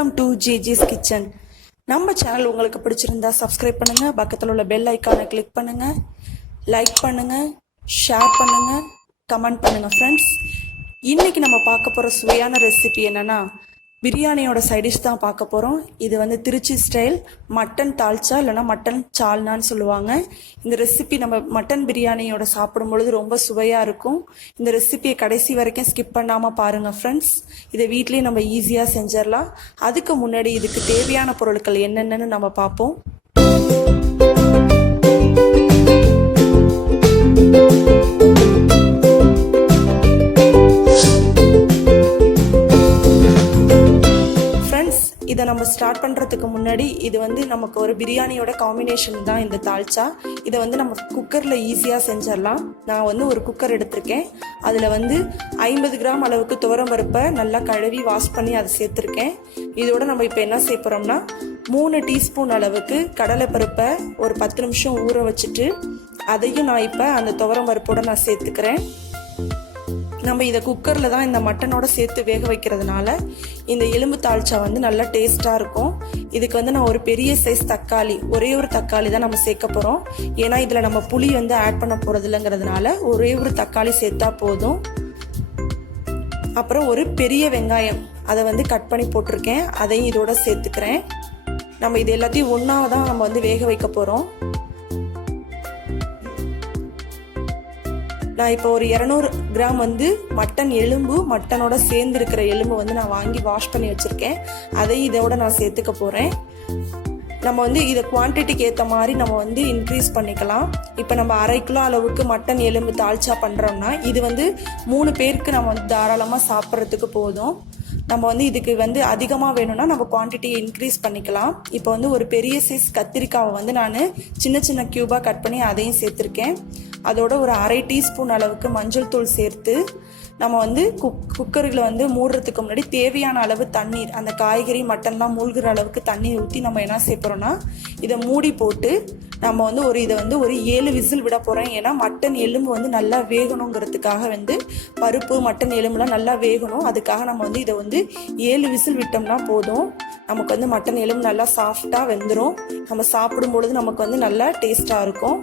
Welcome to GG's kitchen. நம்ம channel உங்களுக்கு பிடிச்சிருந்தா சப்ஸ்கிரைப் பண்ணுங்க, பக்கத்தில் உள்ள பெல் ஐக்கானை கிளிக் பண்ணுங்க, லைக் பண்ணுங்க, ஷேர் பண்ணுங்க, கமெண்ட் பண்ணுங்க ஃப்ரெண்ட்ஸ். இன்னைக்கு நம்ம பார்க்க போகிற சுவையான ரெசிபி என்னன்னா பிரியாணியோட சைடிஷ் தான் பார்க்க போகிறோம். இது வந்து திருச்சி ஸ்டைல் மட்டன் தால்ச்சா இல்லைனா மட்டன் சால்னான்னு சொல்லுவாங்க. இந்த ரெசிபி நம்ம மட்டன் பிரியாணியோட சாப்பிடும் பொழுது ரொம்ப சுவையாக இருக்கும். இந்த ரெசிபியை கடைசி வரைக்கும் ஸ்கிப் பண்ணாமல் பாருங்கள் ஃப்ரெண்ட்ஸ். இதை வீட்லேயே நம்ம ஈஸியாக செஞ்சிடலாம். அதுக்கு முன்னாடி இதுக்கு தேவையான பொருட்கள் என்னென்னு நம்ம பார்ப்போம். இதை நம்ம ஸ்டார்ட் பண்ணுறதுக்கு முன்னாடி இது வந்து நமக்கு ஒரு பிரியாணியோட காம்பினேஷன் தான் இந்த தால்ச்சா. இதை வந்து நம்ம குக்கரில் ஈஸியாக செஞ்சிடலாம். நான் வந்து ஒரு குக்கர் எடுத்திருக்கேன். அதில் வந்து 50 கிராம் அளவுக்கு துவரம் பருப்பை நல்லா கழுவி வாஷ் பண்ணி அதை சேர்த்துருக்கேன். இதோட நம்ம இப்போ என்ன சேர்ப்போம்னா 3 டீஸ்பூன் அளவுக்கு கடலை பருப்பை ஒரு 10 நிமிஷம் ஊற வச்சுட்டு அதையும் நான் இப்போ அந்த துவரம் பருப்போடு நான் சேர்த்துக்கிறேன். நம்ம இதை குக்கரில் தான் இந்த மட்டனோட சேர்த்து வேக வைக்கிறதுனால இந்த எலும்பு தால்ச்சா வந்து நல்லா டேஸ்ட்டாக இருக்கும். இதுக்கு வந்து நான் ஒரு பெரிய சைஸ் தக்காளி, ஒரே ஒரு தக்காளி தான் நம்ம சேர்க்க போகிறோம். ஏன்னா இதில் நம்ம புளி வந்து ஆட் பண்ண போகிறது இல்லைங்கிறதுனால ஒரே ஒரு தக்காளி சேர்த்தா போதும். அப்புறம் ஒரு பெரிய வெங்காயம் அதை வந்து கட் பண்ணி போட்டிருக்கேன், அதையும் இதோட சேர்த்துக்கிறேன். நம்ம இது எல்லாத்தையும் ஒன்றா தான் நம்ம வந்து வேக வைக்க போகிறோம். நான் இப்போ ஒரு 200 கிராம் வந்து மட்டன் எலும்பு, மட்டனோட சேர்ந்து இருக்கிற எலும்பு வந்து நான் வாங்கி வாஷ் பண்ணி வச்சுருக்கேன். அதையும் இதோட நான் சேர்த்துக்க போகிறேன். நம்ம வந்து இதை குவான்டிட்டிக்கு ஏற்ற மாதிரி நம்ம வந்து இன்க்ரீஸ் பண்ணிக்கலாம். இப்போ நம்ம 1/2 கிலோ அளவுக்கு மட்டன் எலும்பு தால்ச்சா பண்ணுறோம்னா இது வந்து 3 பேருக்கு நம்ம வந்து தாராளமாக சாப்பிட்றதுக்கு போதும். நம்ம வந்து இதுக்கு வந்து அதிகமாக வேணும்னா நம்ம குவான்டிட்டியை இன்க்ரீஸ் பண்ணிக்கலாம். இப்போ வந்து ஒரு பெரிய சைஸ் கத்திரிக்காவை வந்து நான் சின்ன சின்ன க்யூபாக கட் பண்ணி அதையும் சேர்த்துருக்கேன். அதோட ஒரு 1/2 டீஸ்பூன் அளவுக்கு மஞ்சள் தூள் சேர்த்து நம்ம வந்து குக்கரில் வந்து மூடுறதுக்கு முன்னாடி தேவையான அளவு தண்ணீர், அந்த காய்கறி மட்டன்லாம் மூழ்கிற அளவுக்கு தண்ணீர் ஊற்றி நம்ம என்ன சேர்ப்போம்னா இதை மூடி போட்டு நம்ம வந்து இதை வந்து ஒரு 7 விசில் விட போகிறேன். ஏன்னா மட்டன் எலும்பு வந்து நல்லா வேகணுங்கிறதுக்காக வந்து பருப்பு மட்டன் எலும்புலாம் நல்லா வேகணும். அதுக்காக நம்ம வந்து இதை வந்து 7 விசில் விட்டோம்னா போதும். நமக்கு வந்து மட்டன் எலும்பு நல்லா சாஃப்டாக வெந்துடும். நம்ம சாப்பிடும் பொழுது நமக்கு வந்து நல்லா டேஸ்ட்டாக இருக்கும்.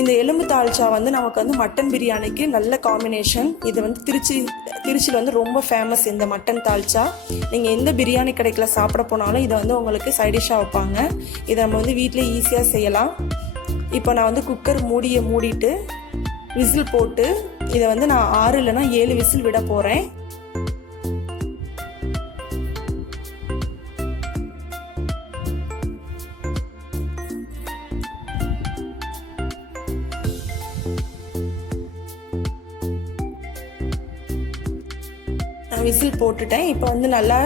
இந்த எலும்பு தால்ச்சா வந்து நமக்கு வந்து மட்டன் பிரியாணிக்கு நல்ல காம்பினேஷன். இது வந்து திருச்சியில் வந்து ரொம்ப ஃபேமஸ் இந்த மட்டன் தால்ச்சா. நீங்கள் எந்த பிரியாணி கடைக்கில் சாப்பிட போனாலும் இதை வந்து உங்களுக்கு சைடிஷாக வைப்பாங்க. இதை நம்ம வந்து வீட்டிலே ஈஸியாக செய்யலாம். இப்போ நான் வந்து குக்கர் மூடியை மூடிட்டு விசில் போட்டு இதை வந்து நான் 6 இல்லைனா 7 விசில் விட போகிறேன். விசில் போட்டுட்டேன். இப்போ வந்து நல்லா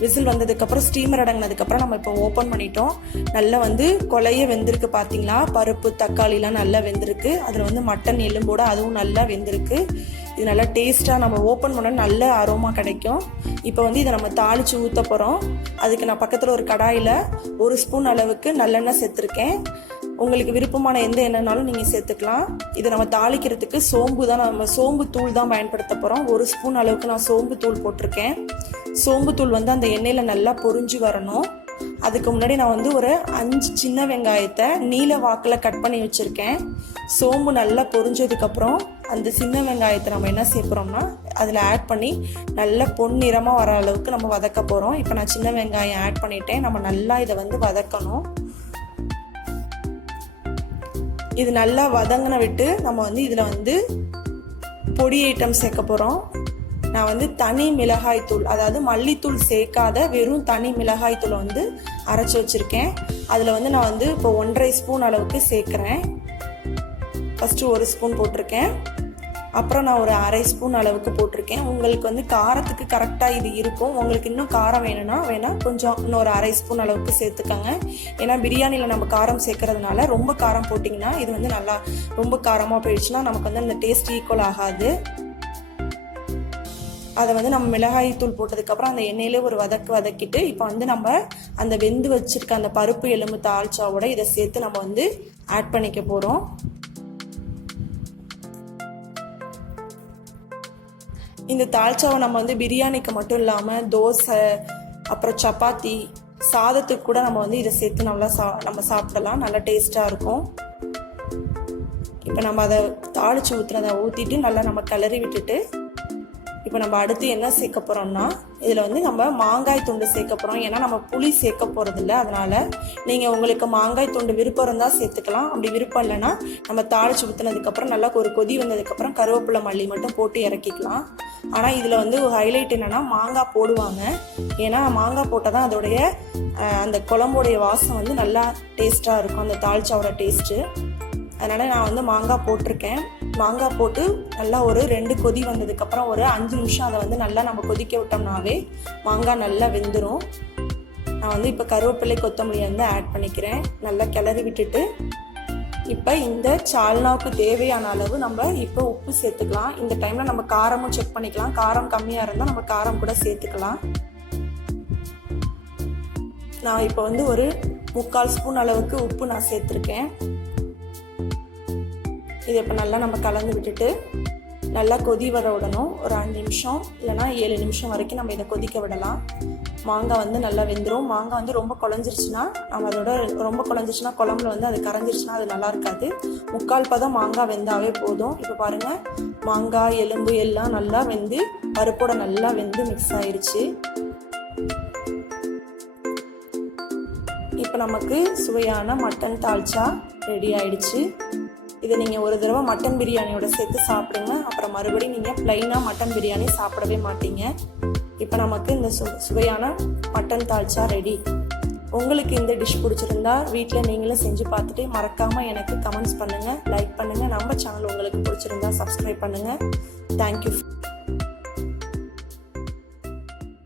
விசில் வந்ததுக்கப்புறம் ஸ்டீமர் அடங்கினதுக்கப்புறம் நம்ம இப்போ ஓப்பன் பண்ணிட்டோம். நல்லா வந்து கொலைய வெந்திருக்கு பார்த்தீங்களா. பருப்பு தக்காளிலாம் நல்லா வெந்திருக்கு. அதில் வந்து மட்டன் எலும்போட அதுவும் நல்லா வெந்திருக்கு. இது நல்லா டேஸ்ட்டாக நம்ம ஓப்பன் பண்ண நல்ல அரோமா கிடைக்கும். இப்போ வந்து இதை நம்ம தாளித்து ஊற்ற போகிறோம். அதுக்கு நான் பக்கத்தில் ஒரு கடாயில் 1 ஸ்பூன் அளவுக்கு நல்லெண்ணெய் சேர்த்துருக்கேன். உங்களுக்கு விருப்பமான எந்த எண்ணெய்னாலும் நீங்கள் சேர்த்துக்கலாம். இதை நம்ம தாளிக்கிறதுக்கு நம்ம சோம்பு தூள் தான் பயன்படுத்த போகிறோம். 1 ஸ்பூன் அளவுக்கு நான் சோம்பு தூள் போட்டிருக்கேன். சோம்பு தூள் வந்து அந்த எண்ணெயில் நல்லா பொரிஞ்சு வரணும். அதுக்கு முன்னாடி நான் வந்து ஒரு 5 சின்ன வெங்காயத்தை நீல வாக்கில் கட் பண்ணி வச்சுருக்கேன். சோம்பு நல்லா பொரிஞ்சதுக்கப்புறம் அந்த சின்ன வெங்காயத்தை நம்ம என்ன சேர்க்குறோம்னா அதில் ஆட் பண்ணி நல்லா பொன்னிறமாக வர அளவுக்கு நம்ம வதக்க போகிறோம். இப்போ நான் சின்ன வெங்காயம் ஆட் பண்ணிட்டேன். நம்ம நல்லா இதை வந்து வதக்கணும். இது நல்லா வதங்கின விட்டு நம்ம வந்து இதில் வந்து பொடி ஐட்டம் சேர்க்க போகிறோம். நான் வந்து தனி மிளகாய் தூள், அதாவது மல்லித்தூள் சேர்க்காத வெறும் தனி மிளகாய் தூளை வந்து அரைச்சி வச்சுருக்கேன். அதில் வந்து நான் வந்து இப்போ 1.5 ஸ்பூன் அளவுக்கு சேர்க்குறேன். ஃபஸ்ட்டு 1 ஸ்பூன் போட்டிருக்கேன். அப்புறம் நான் ஒரு 1/2 ஸ்பூன் அளவுக்கு போட்டிருக்கேன். உங்களுக்கு வந்து காரத்துக்கு கரெக்டாக இது இருக்கும். உங்களுக்கு இன்னும் காரம் வேணால் கொஞ்சம் இன்னொரு 1/2 ஸ்பூன் அளவுக்கு சேர்த்துக்கோங்க. ஏன்னா பிரியாணியில் நம்ம காரம் சேர்க்கறதுனால ரொம்ப காரம் போட்டிங்கன்னா இது வந்து நல்லா ரொம்ப காரமாக போயிடுச்சுன்னா நமக்கு வந்து அந்த டேஸ்ட் ஈக்குவல் ஆகாது. அதை வந்து நம்ம மிளகாய் தூள் போட்டதுக்கப்புறம் அந்த எண்ணெயிலே ஒரு வதக்கிட்டு இப்போ வந்து நம்ம அந்த வெந்து வச்சுருக்க அந்த பருப்பு எலும்பு தால்ச்சாவோட இதை சேர்த்து நம்ம வந்து ஆட் பண்ணிக்க போகிறோம். இந்த தால்ச்சாவை நம்ம வந்து பிரியாணிக்கு மட்டும் இல்லாமல் தோசை, அப்புறம் சப்பாத்தி, சாதத்துக்கு கூட நம்ம வந்து இதை சேர்த்து நல்லா நம்ம சாப்பிடலாம். நல்லா டேஸ்ட்டாக இருக்கும். இப்போ நம்ம அதை தாளித்து ஊற்றுறதை ஊற்றிட்டு நல்லா நம்ம கிளறி விட்டுட்டு, இப்போ நம்ம அடுத்து என்ன சேர்க்க போகிறோம்னா, இதில் வந்து நம்ம மாங்காய் துண்டு சேர்க்க போகிறோம். ஏன்னா நம்ம புளி சேர்க்க போகிறதில்ல. அதனால் நீங்கள் உங்களுக்கு மாங்காய் துண்டு விருப்பம் இருந்தால் சேர்த்துக்கலாம். அப்படி விருப்பம் இல்லைன்னா நம்ம தாளித்து ஊற்றுனதுக்கப்புறம் நல்லா ஒரு கொதி வந்ததுக்கப்புறம் கருவேப்பிலை மல்லி மட்டும் போட்டு இறக்கிக்கலாம். ஆனால் இதில் வந்து ஒரு ஹைலைட் என்னென்னா மாங்காய் போடுவாங்க. ஏன்னா மாங்காய் போட்டால் தான் அதோடைய அந்த குழம்புடைய வாசம் வந்து நல்லா டேஸ்ட்டாக இருக்கும், அந்த தாளிச்சாவோட டேஸ்ட்டு. அதனால் நான் வந்து மாங்காய் போட்டிருக்கேன். மாங்காய் போட்டு நல்லா ஒரு 2 கொதி வந்ததுக்கப்புறம் ஒரு 5 நிமிஷம் அதை வந்து நல்லா நம்ம கொதிக்க விட்டோம்னாவே மாங்காய் நல்லா வெந்துடும். நான் வந்து இப்போ கருவேப்பிலை கொத்தமல்லி வந்து ஆட் பண்ணிக்கிறேன். நல்லா கிளறி விட்டுட்டு இப்போ இந்த சால்னாவுக்கு தேவையான அளவு நம்ம இப்போ உப்பு சேர்த்துக்கலாம். இந்த டைமில் நம்ம காரமும் செக் பண்ணிக்கலாம். காரம் கம்மியாக இருந்தால் நம்ம காரம் கூட சேர்த்துக்கலாம். நான் இப்போ வந்து ஒரு 3/4 ஸ்பூன் அளவுக்கு உப்பு நான் சேர்த்துருக்கேன். இதை இப்போ நல்லா நம்ம கலந்து விட்டுட்டு நல்லா கொதி வர விடணும். ஒரு 5 நிமிஷம் இல்லைனா 7 நிமிஷம் வரைக்கும் நம்ம இதை கொதிக்க விடலாம். மாங்காய் வந்து நல்லா வெந்துடும். மாங்காய் வந்து ரொம்ப குழஞ்சிருச்சுன்னா நம்ம அதோட ரொம்ப குழஞ்சிருச்சுன்னா குழம்புல வந்து அது கரைஞ்சிருச்சுன்னா அது நல்லா இருக்காது. 3/4 பதம் மாங்காய் வெந்தாவே போதும். இப்போ பாருங்கள், மாங்காய் எலும்பு எல்லாம் நல்லா வெந்து பருப்போட நல்லா வெந்து மிக்ஸ் ஆயிடுச்சு. இப்போ நமக்கு சுவையான மட்டன் தால்ச்சா ரெடி ஆயிடுச்சு. இதை நீங்கள் ஒரு தடவை மட்டன் பிரியாணியோட சேர்த்து சாப்பிடுங்க. அப்புறம் மறுபடியும் நீங்கள் ப்ளைனாக மட்டன் பிரியாணி சாப்பிடவே மாட்டீங்க. இப்போ நமக்கு இந்த சுவையான மட்டன் தால்ச்சா ரெடி. உங்களுக்கு இந்த டிஷ் பிடிச்சிருந்தா வீட்டில் நீங்களும் செஞ்சு பார்த்துட்டு மறக்காமல் எனக்கு கமெண்ட்ஸ் பண்ணுங்கள், லைக் பண்ணுங்கள். நம்ம சேனல் உங்களுக்கு பிடிச்சிருந்தா சப்ஸ்கிரைப் பண்ணுங்கள். தேங்க்யூ.